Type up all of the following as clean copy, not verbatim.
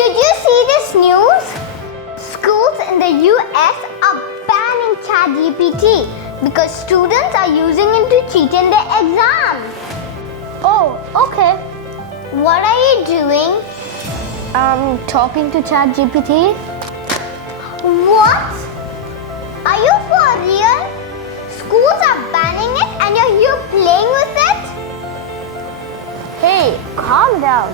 Did you see this news? Schools in the US are banning ChatGPT because students are using it to cheat in their exams. Oh, okay. What are you doing? Talking to ChatGPT. What? Are you for real? Schools are banning it and you're here playing with it? Hey, calm down.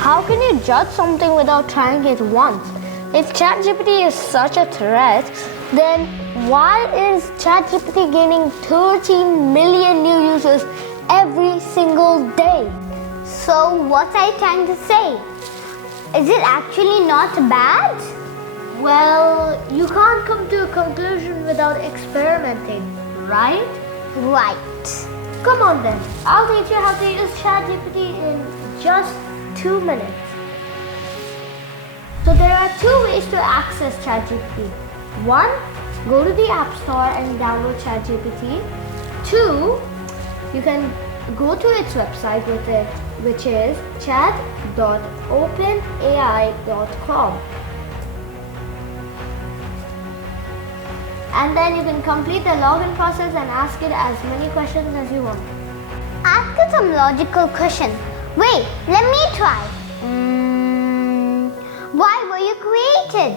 How can you judge something without trying it once? If ChatGPT is such a threat, then why is ChatGPT gaining 13 million new users every single day? So what are you trying to say? Is it actually not bad? Well, you can't come to a conclusion without experimenting, right? Right. Come on then, I'll teach you how to use ChatGPT in just 2 minutes. So there are 2 ways to access ChatGPT. 1, go to the App Store and download ChatGPT. 2, you can go to its website with it, which is chat.openai.com. And then you can complete the login process and ask it as many questions as you want. Ask it some logical question. Wait, let me try. Why were you created?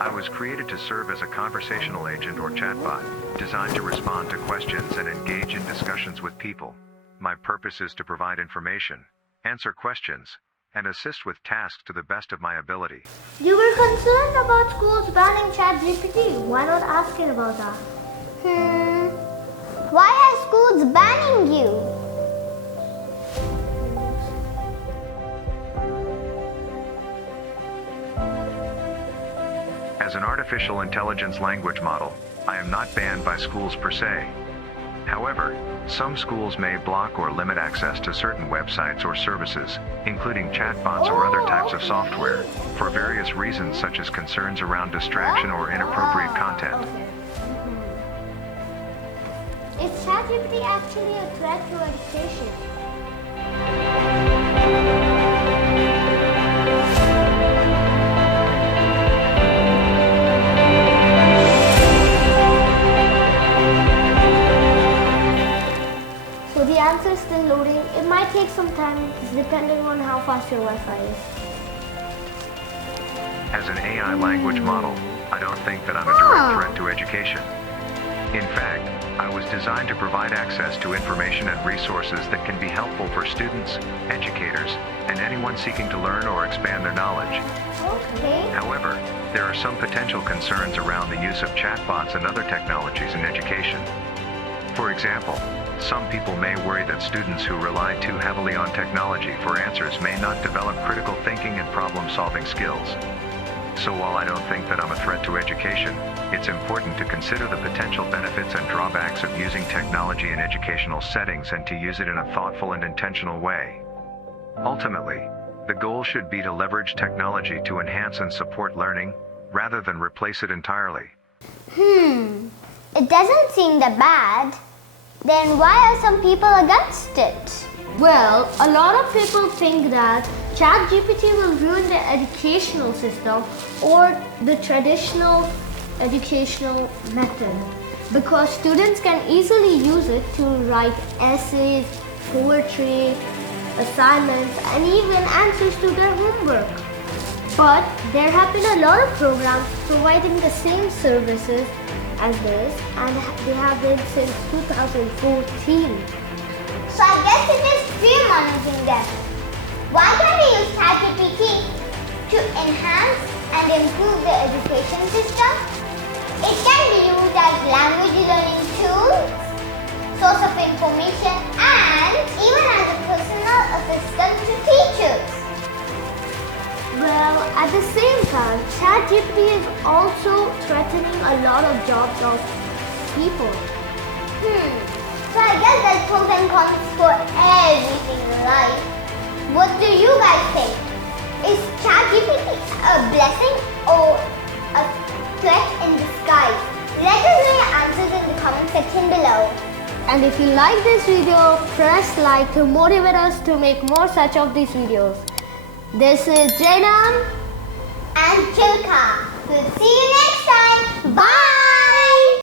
I was created to serve as a conversational agent or chatbot, designed to respond to questions and engage in discussions with people. My purpose is to provide information, answer questions, and assist with tasks to the best of my ability. You were concerned about schools banning ChatGPT. Why not asking about that? Why are schools banning you? As an artificial intelligence language model, I am not banned by schools per se. However, some schools may block or limit access to certain websites or services, including chatbots or other types of software, for various reasons such as concerns around distraction or inappropriate content. Is ChatGPT actually a threat to education? So the answer is still loading. It might take some time depending on how fast your Wi-Fi is. As an AI language model, I don't think that I'm a direct threat to education. In fact, I was designed to provide access to information and resources that can be helpful for students, educators, and anyone seeking to learn or expand their knowledge. Okay. However, there are some potential concerns around the use of chatbots and other technologies in education. For example, some people may worry that students who rely too heavily on technology for answers may not develop critical thinking and problem-solving skills. So while I don't think that I'm a threat to education, it's important to consider the potential benefits and drawbacks of using technology in educational settings and to use it in a thoughtful and intentional way. Ultimately, the goal should be to leverage technology to enhance and support learning, rather than replace it entirely. It doesn't seem that bad. Then why are some people against it? Well, a lot of people think that ChatGPT will ruin the educational system or the traditional educational method because students can easily use it to write essays, poetry, assignments, and even answers to their homework. But there have been a lot of programs providing the same services as this, and they have been since 2014. So I guess it is free monitoring them. Why can't we use ChatGPT to enhance and improve the education system? It can be used as language learning tool, source of information, and even as a personal assistant to teachers. Well, at the same time, ChatGPT is also threatening a lot of jobs of people. So I guess there's pros and cons for everything in life. What do you guys think? Is ChatGPT a blessing or a threat in disguise? Let us know your answers in the comment section below. And if you like this video, press like to motivate us to make more such of these videos. This is Jainam and Chilka. We'll see you next